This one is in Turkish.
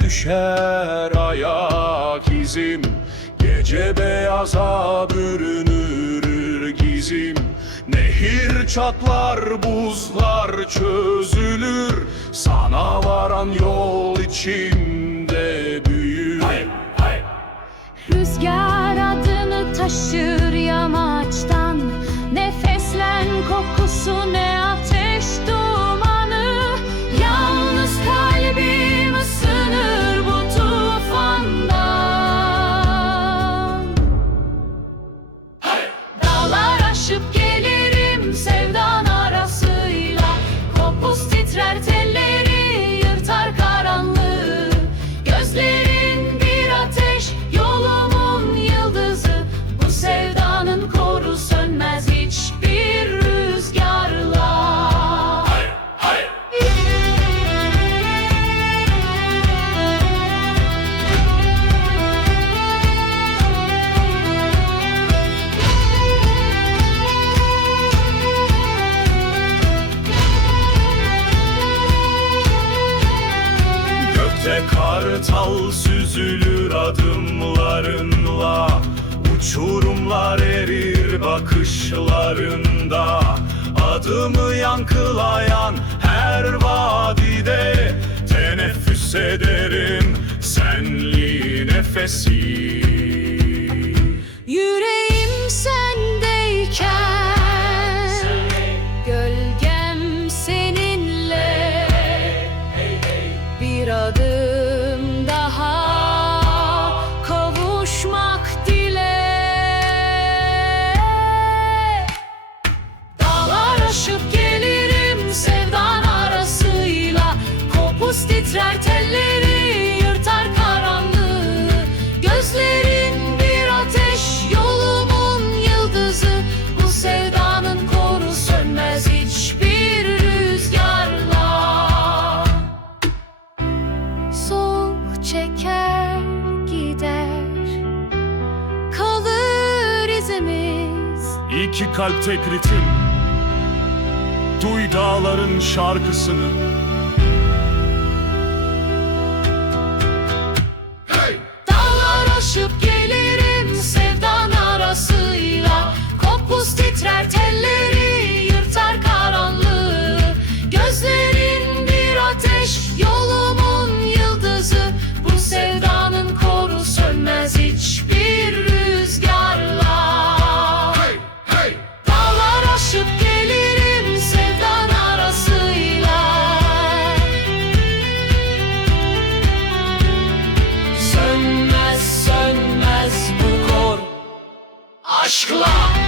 düşer ayak izim. Gece beyaza bürünür gizim. Nehir çatlar buzlar çözülür. Sana varan yol içimde büyür. Rüzgar adını taşır yamaçtan. Nefeslen kokusu Gökte kartal süzülür adımlarınla? Uçurumlar erir bakışlarında. Adımı yankılayan her vadide Teneffüs ederim senli nefesi. Yüreğim Bir adım daha Kavuşmak dile. Dağlar aşıp gelirim sevdan arasıyla Kopuz titrer telleri çeker gider. Kalır izimiz. İki kalp tek ritim Duy dağların şarkısını aşkla.